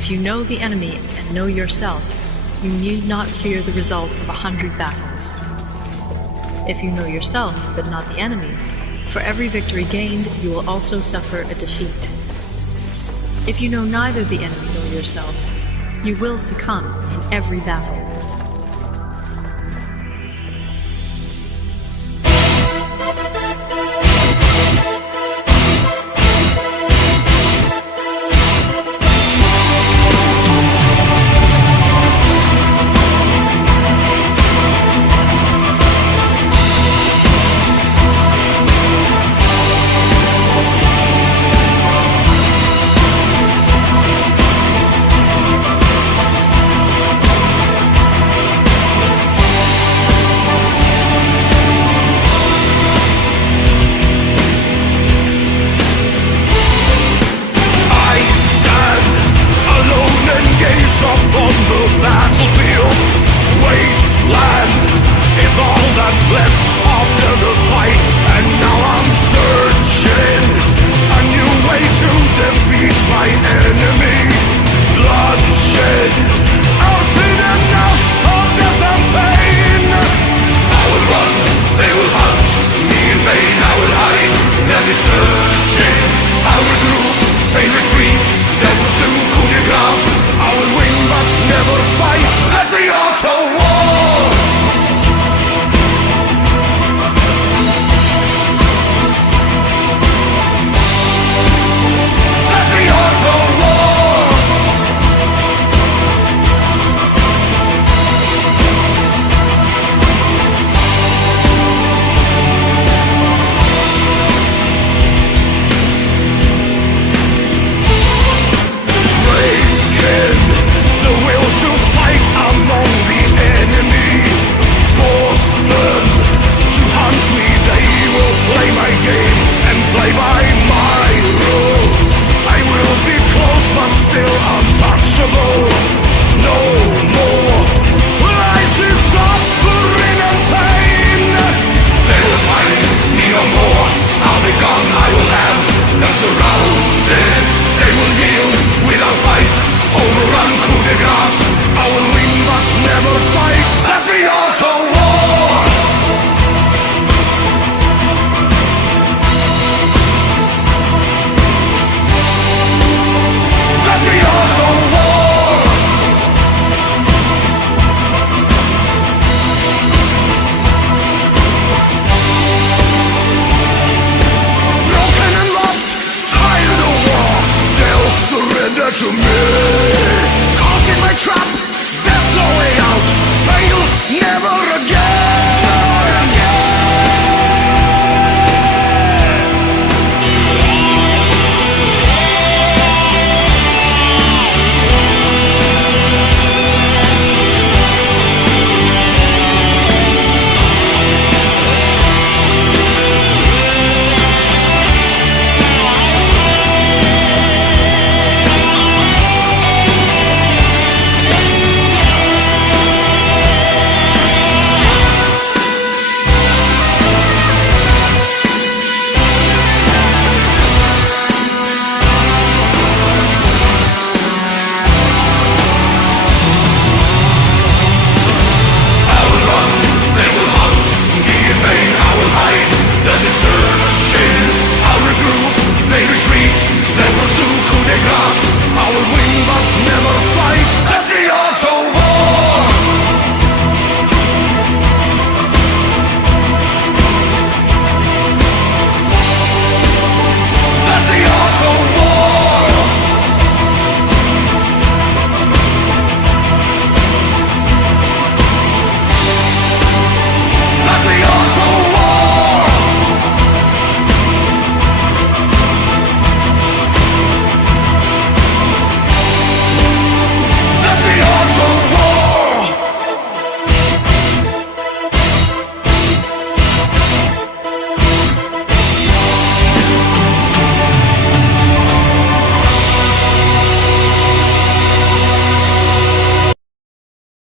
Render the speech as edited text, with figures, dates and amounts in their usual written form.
If you know the enemy and know yourself, you need not fear the result of 100 battles. If you know yourself, but not the enemy, for every victory gained, you will also suffer a defeat. If you know neither the enemy nor yourself, you will succumb in every battle.